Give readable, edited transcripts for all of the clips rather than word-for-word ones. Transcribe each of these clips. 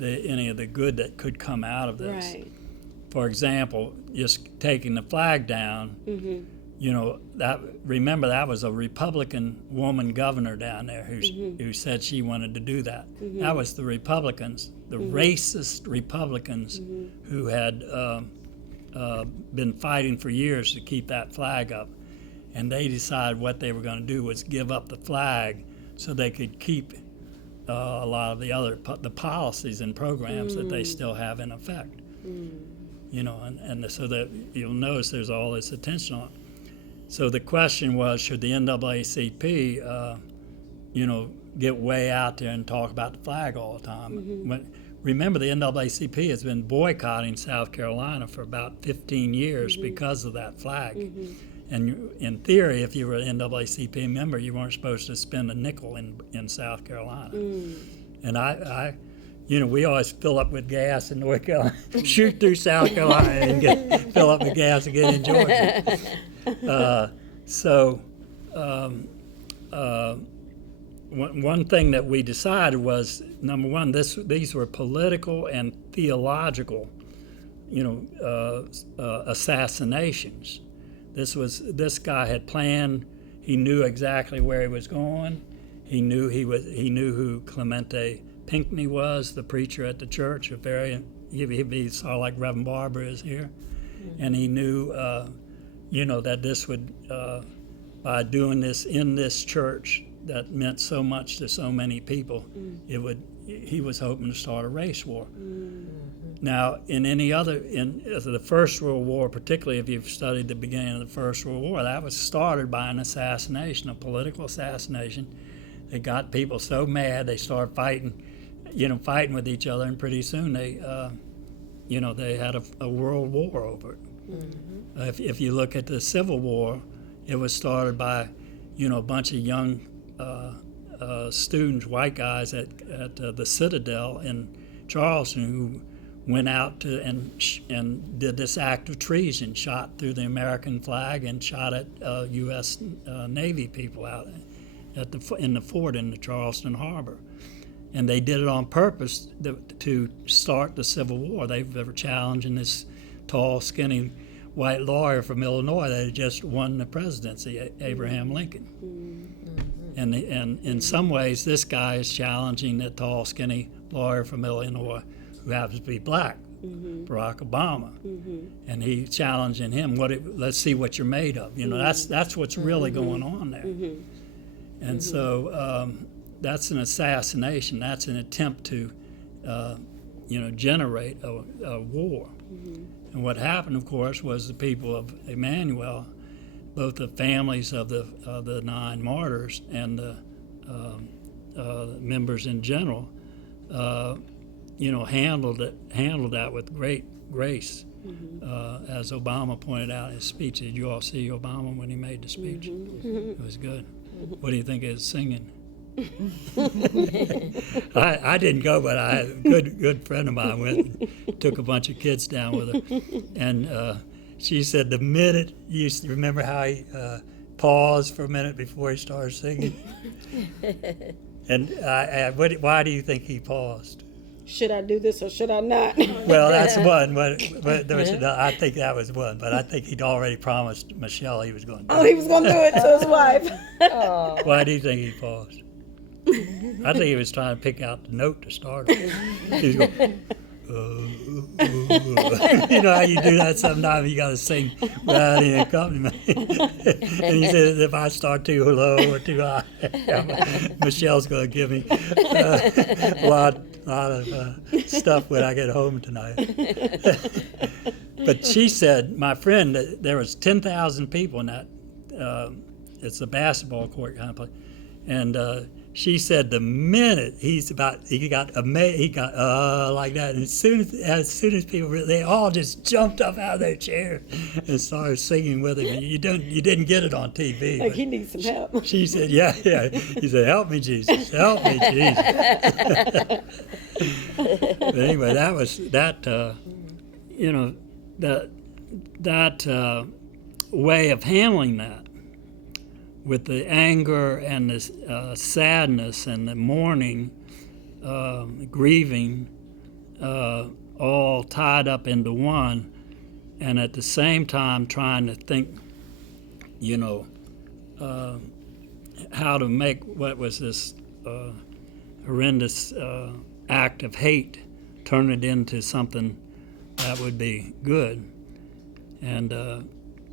any of the good that could come out of this. Right. For example, just taking the flag down, you know, remember that was a Republican woman governor down there who said she wanted to do that. That was the Republicans, the racist Republicans who had been fighting for years to keep that flag up. And they decided what they were going to do was give up the flag so they could keep a lot of the policies and programs that they still have in effect. You know, and so that you'll notice there's all this attention on it. So the question was, should the NAACP, you know, get way out there and talk about the flag all the time? Remember, the NAACP has been boycotting South Carolina for about 15 years because of that flag. And in theory, if you were an NAACP member, you weren't supposed to spend a nickel in South Carolina. And I you know, we always fill up with gas in North Carolina, shoot through South Carolina and fill up with gas again in Georgia. One thing that we decided was, number one, these were political and theological, you know, assassinations. This guy had planned. He knew exactly where he was going. He knew who Clemente Pinckney was, the preacher at the church. He saw like Reverend Barber is here, and he knew, you know, that this would, by doing this in this church that meant so much to so many people, he was hoping to start a race war. Now, in the First World War, particularly if you've studied the beginning of the First World War, that was started by an assassination, a political assassination. It got people so mad they started fighting with each other, and pretty soon they had a world war over it. If you look at the Civil War, it was started by, you know, a bunch of young students, white guys at the Citadel in Charleston who went out and did this act of treason, shot through the American flag and shot at U.S. Navy people out in the fort in the Charleston Harbor. And they did it on purpose to start the Civil War. They were challenging this tall, skinny white lawyer from Illinois that had just won the presidency, Abraham Lincoln. And in some ways, this guy is challenging the tall, skinny lawyer from Illinois who happens to be black, Barack Obama. And he's challenging him, let's see what you're made of. You know, that's what's really going on there. And so that's an assassination. That's an attempt to, generate a war. And what happened, of course, was the people of Emmanuel, both the families of the 9 martyrs and the members in general, handled that with great grace. As Obama pointed out in his speech. Did you all see Obama when he made the speech? It was good. What do you think of his singing? I didn't go, but I had a good friend of mine went and took a bunch of kids down with her. And she said the minute, you remember how he paused for a minute before he started singing? And why do you think he paused? Should I do this or should I not? Well, that's one, but there was I think that was one. But I think he'd already promised Michelle he was going to do it. He was going to do it to his wife. Why do you think he paused? I think he was trying to pick out the note to start with. He was going, you know how you do that sometimes? You got to sing without any accompaniment. And he said, if I start too low or too high, Michelle's going to give me a lot of stuff when I get home tonight. But she said, my friend, that there was 10,000 people in that. It's a basketball court kind of place, and she said the minute he got like that, and as soon as people they all just jumped up out of their chairs and started singing with him. And you didn't get it on TV. Like he needs some help. She said, yeah. He said, "Help me, Jesus! Help me, Jesus!" But anyway, that was that. That way of handling that, with the anger and the sadness and the mourning, grieving, all tied up into one, and at the same time trying to think, how to make what was this horrendous act of hate, turn it into something that would be good. And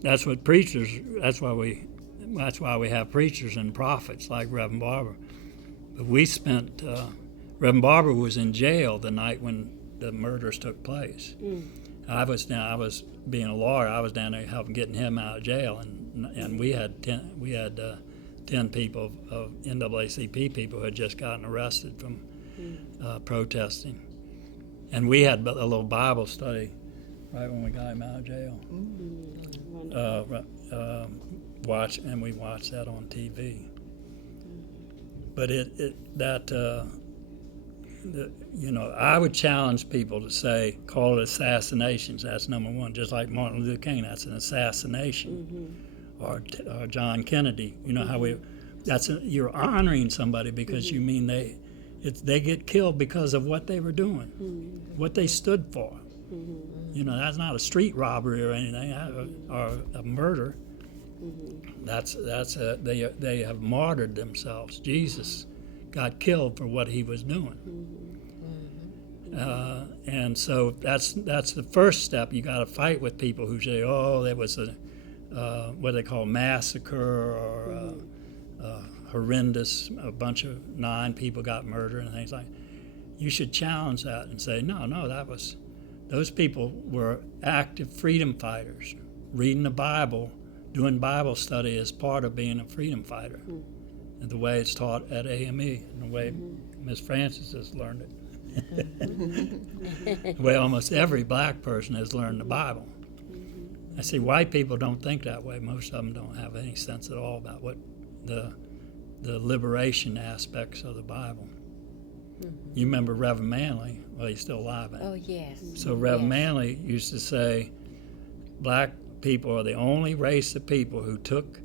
that's what preachers. That's why we have preachers and prophets like Reverend Barber. But we spent. Reverend Barber was in jail the night when the murders took place. I was being a lawyer. I was down there helping getting him out of jail, and we had 10 people of NAACP people who had just gotten arrested from protesting, and we had a little Bible study right when we got him out of jail. We watched that on TV. But I would challenge people to say, call it assassinations. That's number one. Just like Martin Luther King, that's an assassination. Or John Kennedy. You're honoring somebody because you mean they get killed because of what they were doing, what they stood for. That's not a street robbery or anything, or a murder. They have martyred themselves. Jesus got killed for what he was doing. And so that's the first step. You got to fight with people who say, oh, there was a what they call massacre or horrendous, a bunch of 9 people got murdered and things like that. You should challenge that and say, no, those people were active freedom fighters. Reading the Bible, doing Bible study is part of being a freedom fighter. And the way it's taught at AME, and the way Miss Francis has learned it. The way almost every black person has learned the Bible. I see white people don't think that way. Most of them don't have any sense at all about what the liberation aspects of the Bible. You remember Reverend Manley? Well, he's still alive. Oh, yes. So Reverend Manley used to say, black people are the only race of people who took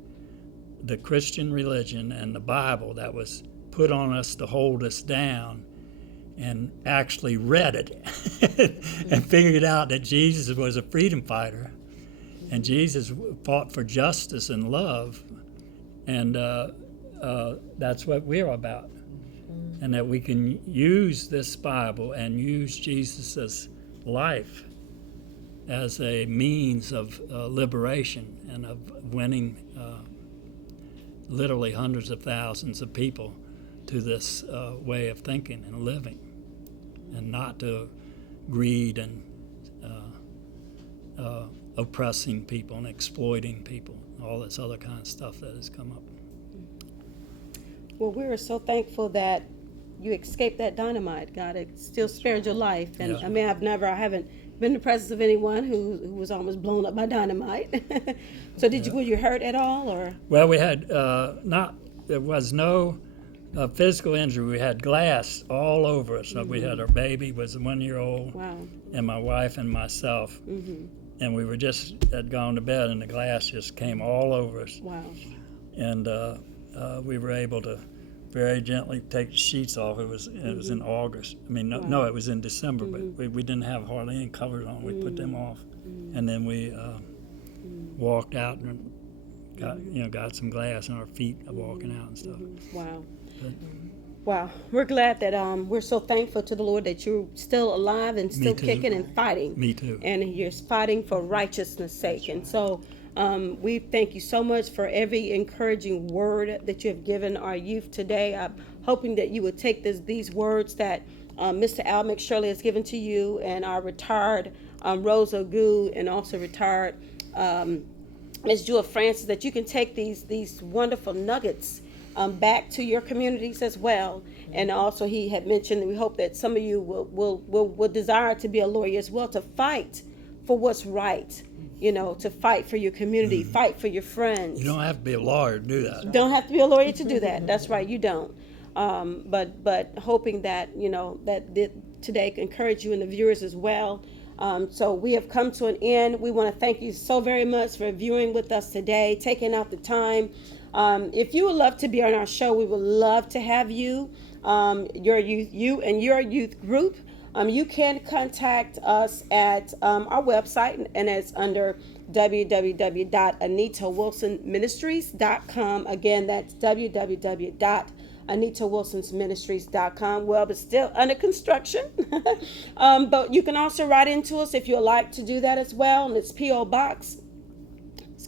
the Christian religion and the Bible that was put on us to hold us down and actually read it and figured out that Jesus was a freedom fighter and Jesus fought for justice and love, and that's what we're about. And that we can use this Bible and use Jesus' life as a means of liberation and of winning literally hundreds of thousands of people to this way of thinking and living, and not to greed and oppressing people and exploiting people, all this other kind of stuff that has come up. Well, we are so thankful that you escaped that dynamite. God, it still spared your life. And Yeah. I mean, I haven't been in the presence of anyone who was almost blown up by dynamite. So were you hurt at all, or? Well, we had there was no physical injury. We had glass all over us. So we had our baby was 1 year old, Wow. and my wife and myself, and we were had gone to bed, and the glass just came all over us. Wow. And we were able to very gently take the sheets off. It was in August. I mean, no, it was in December, but we didn't have hardly any covers on. We put them off, and then we walked out and got some glass on our feet walking out and stuff. Wow. But, Wow. We're glad that we're so thankful to the Lord that you're still alive and still too. kicking and fighting. Me too. And you're fighting for righteousness' sake. And so we thank you so much for every encouraging word that you have given our youth today. I'm hoping that you would take these words that Mr. Al McShurley has given to you, and our retired Rosa Goo, and also retired Ms. Jewel Francis, that you can take these wonderful nuggets back to your communities as well. And also he had mentioned that we hope that some of you will desire to be a lawyer as well, to fight for what's right, to fight for your community, fight for your friends. You don't have to be a lawyer to do that. You don't have to be a lawyer to do that. That's right, you don't. But hoping that, that today can encourage you and the viewers as well. So we have come to an end. We want to thank you so very much for viewing with us today, taking out the time. If you would love to be on our show, we would love to have you, you and your youth group. You can contact us at our website, and it's under www.anitawilsonministries.com. Again, that's www.anitawilsonministries.com. Well, it's still under construction. But you can also write into us if you'd like to do that as well. And it's P.O. Box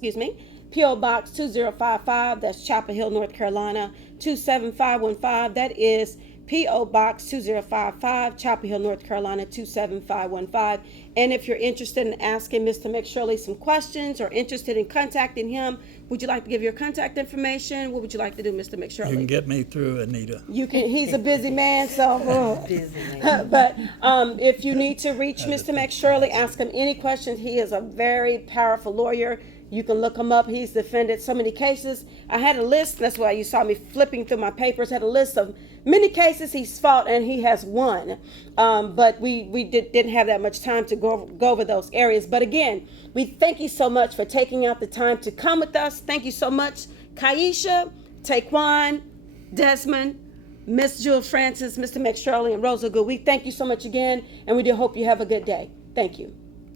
2055. That's Chapel Hill, North Carolina, 27515. That is P.O. Box 2055, Chapel Hill, North Carolina, 27515. And if you're interested in asking Mr. McShirley some questions or interested in contacting him, would you like to give your contact information? What would you like to do, Mr. McShirley? You can get me through, Anita. You can. He's a busy man, so. Busy man. But if you need to reach Mr. McShirley, ask him any questions. He is a very powerful lawyer. You can look him up. He's defended so many cases. I had a list. That's why you saw me flipping through my papers. Had a list of many cases he's fought and he has won. But we didn't have that much time to go over those areas. But again, we thank you so much for taking out the time to come with us. Thank you so much, KEISHA, TEQUAN, Desmond, Miss Jewel Francis, Mr. McShirley, and Rosa Good. We thank you so much again, and we do hope you have a good day. Thank you.